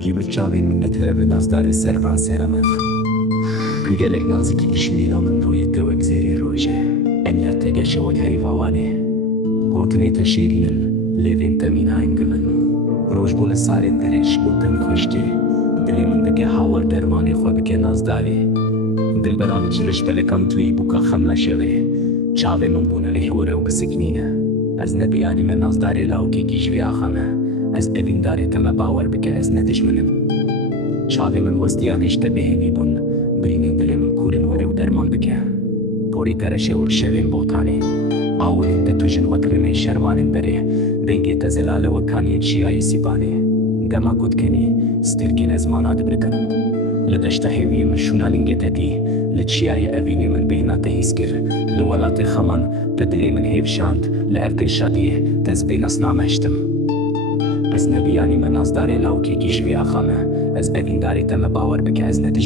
Gibirçavên minnetere ve nazdarê servan sera me. Gelek nazikî kişiliğina min rûyê te wek zêrê rojê. Enyar te geşe wek herîva wanê. Gotinê te şêrînin, lêvên te mînayên gilin. Rojbûne sarên dirêj bû te xweştê. Dilê min dike hawar dermanê xwe bike nazdarê. Dilbera min ji rişbelekan tuyî bûka xemla şevê. Çavê min bûne lêhûre û bisiknîne. Ez nebiyanîme nazdarê lawkekî ji vê axa me. Ez evîndarê te me bawer bike ez nedijminim. Çavê min westiyan heşte bêhêvî bûn. Birînên dilê min kûrin were û derman bike. Porî te reşê û şevên botanê. Awirên te tujin wek rêmên şervanên berê. Dengê te zelale wek kaniyên şiyayê sîpanê. Dema ku dikenî, stirkên ezmana dibirikin. Li deşta hêviyê min şûna lingê te dî. Li çiyayê evînê min bêhna te hîs kir. Li welatê xeman te dilê min hêv şand. Li erdê şadiyê te ez bênas nameştim. Ez nebiyanîme nazdarê lawkekî ji vê axa me. Ez evîndarê te me bawer bike ez nedijminim.